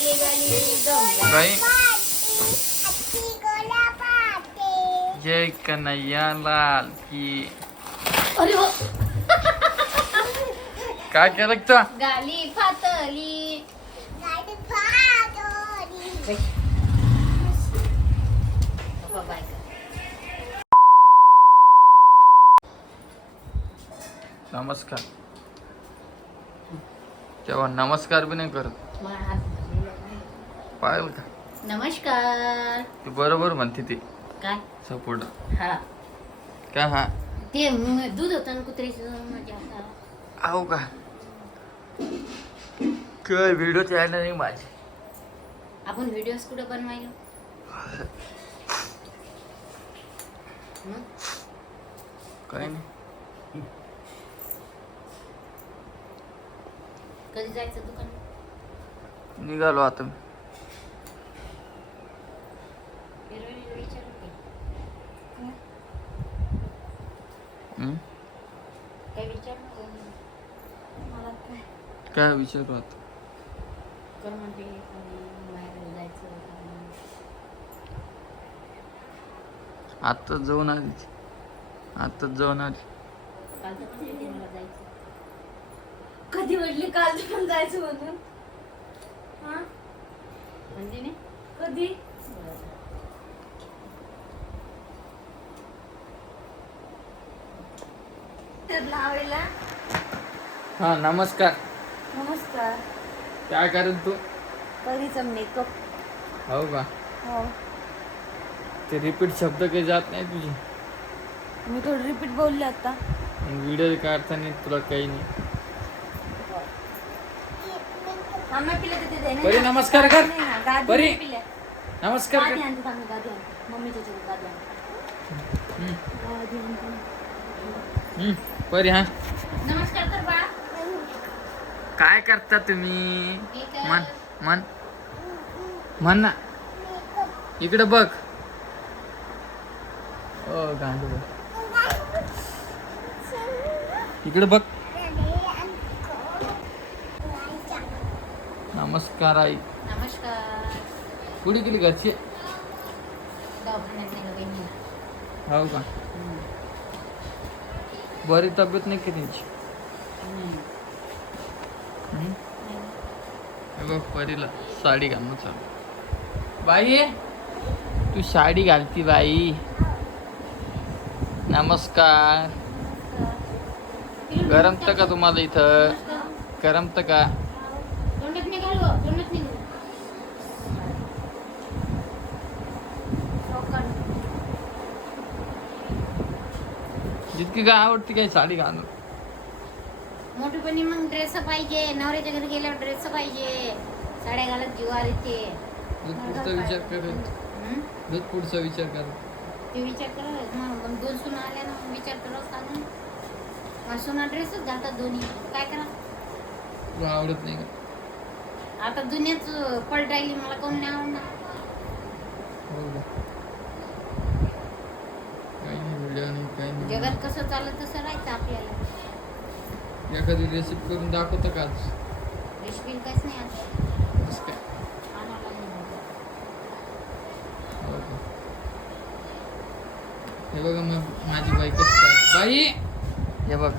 गाली गाली बाई जय कन्हैया लाल की। अरे हो काय केलं का गाली फातली. बाय कर. नमस्कार. तेव्हा नमस्कार बी नाही करत मला हात धरलेला नाही. पाहिलं का नमस्कार. ते बरोबर म्हणते ते. काय? सपोर्ट. हा. का हा? ते म- दूध होतं ना कुत्र्याचं माझ्या हाताला आहो का? काय व्हिडिओ यायला नाही माझे. आपण व्हिडिओज कुठं बनवायलो? हं? काय नाही. कधी जायचं दुकान? निघालो आता विचारू की? हम्म? काय विचार नको. मला काय काय विचारू आता जाऊन आली. आत्ताच जाऊन आली. कधी म्हटली काल पण जायचं म्हणून? हा? म्हणजे कधी? तर लावायला हा नमस्कार. नमस्कार काय करेल तू कधीचा मेकअप हो का हो ते रिपीट शब्द काही जात नाही तुझे मी थोडं रिपीट बोलले आता व्हिडिओ काढताना तुला काही नाही आम्हा पिले तिथे दे ना. परी, नमस्कार कर. नाही ना, गादी परी. नाही पिल्या. नमस्कार गादी कर. आणते थांब, गादी आणते. मम्मीच्या ह्याच्यात गादी आणते. हम्म, गादी आणते. हम्म. परी हा नमस्कार तर बा काय करता तुम्ही? मन मन. म्हण ना. इकडे बघ. ओ गांडू बघ. इकडे बघ. नमस्कार आई. नमस्कार. कुठे गेली घरची? हो का? बरी तब्येत नाही की त्यांची बघ परीला साडी घालणं चालू. बाई तू साडी घालती बाई. नमस्कार. गरमत का तुम्हाला इथं? गरमत का? जितकी काय आवडती काय साडी घालून. मोठेपणी मग ड्रेस पाहिजे नवऱ्याच्या घरी गेल्यावर ड्रेस पाहिजे साड्या घालत जीवार येते पुढचा विचार कर? दूध पुढचा विचार कर. ते विचार करत मग दोन सुना आल्या ना विचार करत मग सुना ड्रेसच घालतात दोन्ही. काय करा? आवडत नाही का? आता दुनियाच पलट राहिली मला कोण नाही आवडणार. हो जगात कसं चाललं तसं राहायचं आपल्याला. एखादी रेसिपी करून दाखवतं का आज? रेसिपी काहीच नाही आता. कसं काय. हो? हे बघा मग माझी बाई कशी काय? बाई! हे बघा.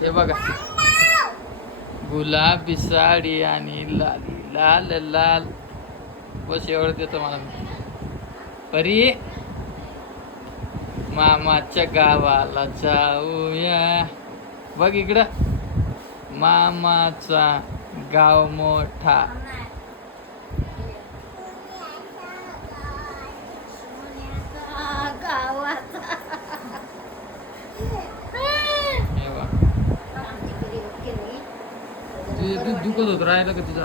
हे बघा. गुलाबी साडी आणि लाली लाल लाल. बस एवढं देतो मला परी मामाच्या गावाला जाऊया. बघ इकडं. मामाचा गाव मोठा. तू दुखत होत राहिलं का तुझा?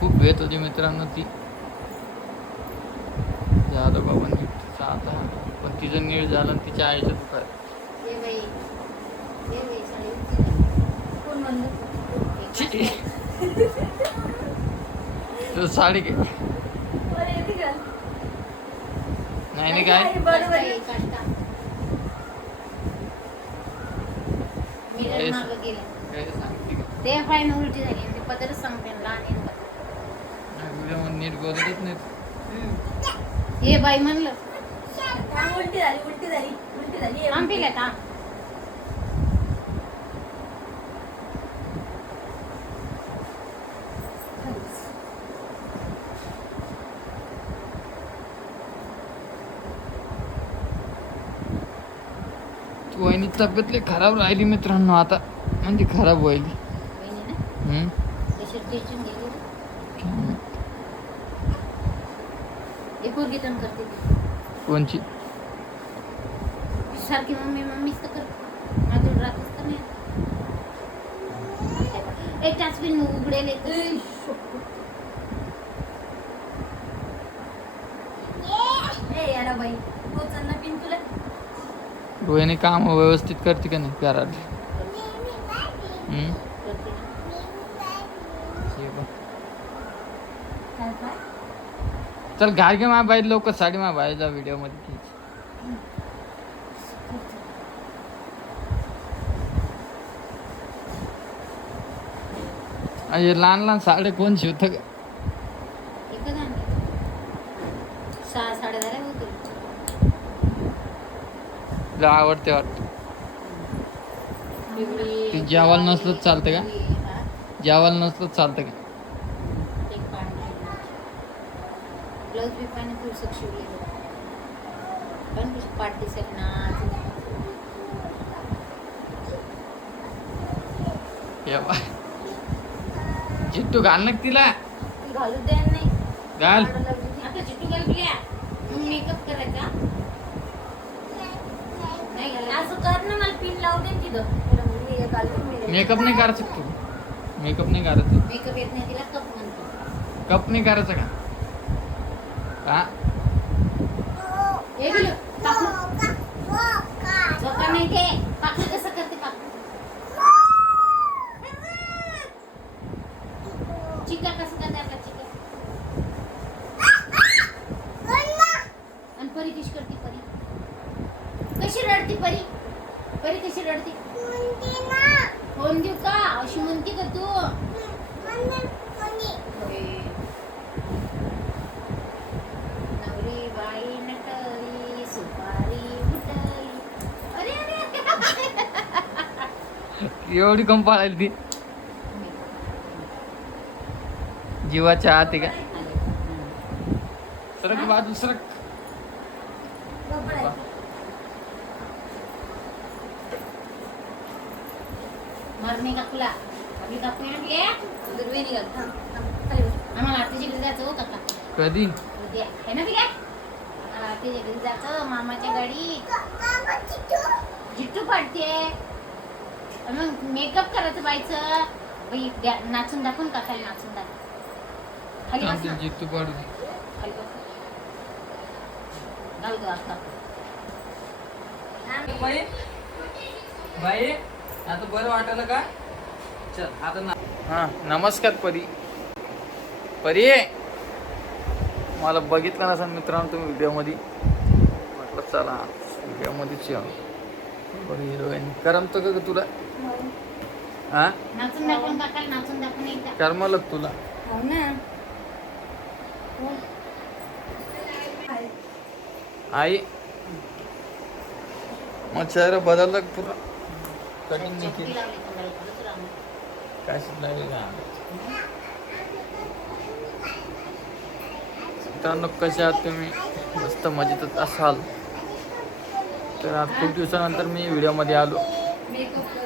खूप भेट होती मित्रांनो ती. झालं बाबा नीट आता पण तिचं नीट झालं आणि तिच्या आईचं दुखाय बाई, साडी घे. का नाही नाही काय? ते पाय उलटी झाली ते पदरच सांगते लहान ना. नीट बोलतच नाही हे बाई म्हणलं. थांब, उलटी झाली उलटी झाली उलटी झाली थांब पिल्या वहिनी तब्येत लई खराब राहिली मित्रांनो आता म्हणजे खराब व्हायली हम्म? पोरगी तण करते ती. कोणची? सारखी मम्मी मम्मीच तर कर माझं राहतच तर नाही. एक टाचबिन उघडेल येतं. ए यारा बाई पोचन ना पिन तुला रोहिणी काम व्यवस्थित करते का नाही घरात? चल घाल घे मा बाई लवकर साडी मा बाई जा व्हिडिओमध्ये खीच. लहान लहान साडे कोण शिवत का एकच आणली. सहा साडे झाल्या होते तुला आवडते वाटत. ते जेवायला नसलं तर चालतं का? जेवायला नसलं तर चालतं का. चिट्टू घाल ना तिला. घालू द्या नाही घाल. मेकअप करायचा. नाही. असं कर ना मला पिन लावू दे ना तिथं मेकअप नाही करायचं तू. मेकअप नाही करायचं मेकअप येत नाही तिला कप म्हणतो. कप नाही करायचं का? हा? हे गेलो काकू झोका नाही ते काकू कसं करते काकू चिका कसं करते आपला चिका आणि परी कशी करते परी कशी रडते परी परी कशी रडते फोन देऊ का अशी म्हणते का तू होय. नवरी बाई नटली सुपारी फुटली अरे अरे एवढी कम पाळायला ती. जीवाच्या आत आहे का? सरक बाजू सरक. गप्पा आहे. मरणे काकूला आपली काकू घाल. थांब, थांब. खाली बस. आम्हाला जायचं हो काका कधी? उद्या. आहे ना जायचं मामाच्या गाडीत जिट्टू पाडते. मग मेकअप करायचं बायचं बाई द्या- नाचून दाखवून काकाला नाचून दाखव? खाली बस ना. जितू पाडू दे. खाली बस. घाल गं आता. बाई बाई आता बरं वाटायला का? चल आता ना. हा नमस्कार परी. परी मला बघितलं नसेल मित्रांनो तुम्ही व्हिडिओमध्ये. म्हटलं चला व्हिडिओमध्येच या परी हिरोईन करमतं का ग तुला? हा? करमलं तुला? हो ना. आई. मग चेहरा बदलला पुरा कटिंग नाही चपटी केली मित्रांनो कसे आहात तुम्ही? मस्त मजेतच असाल. तर आज खूप दिवसानंतर मी व्हिडिओमध्ये आलो. मेकअप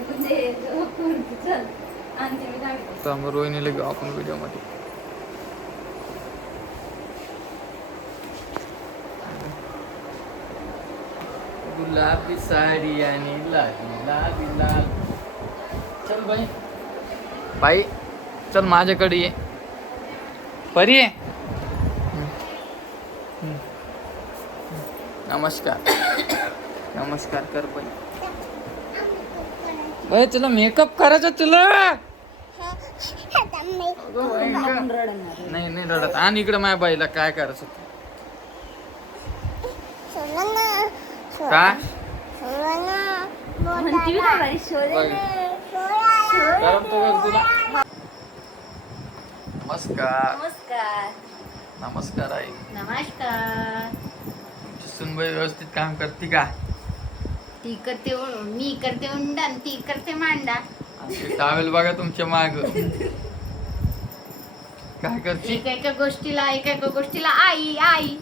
तर मग रोहिणीला घेऊ आपण व्हिडिओमध्ये. गुलाबी साडी आणि लाल लाली लाल. चल बाई. बाई चल माझ्याकडे ये. परी ये. नमस्कार. नमस्कार कर बाई बाई तुला मेकअप करायचा तुला? नाही नाही रडत. आणि इकडे माझ्या बाईला काय करायचं? काय नमस्कार. नमस्कार. नमस्कार आई. नमस्कार. तुमची सुनबाई व्यवस्थित काम करते का? ती करते मी करते उंडन ती करते मांडा. टावेल बघा तुमच्या माग. काय करते? एका एका गोष्टीला एका एका गोष्टीला आई आई.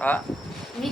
हा? मी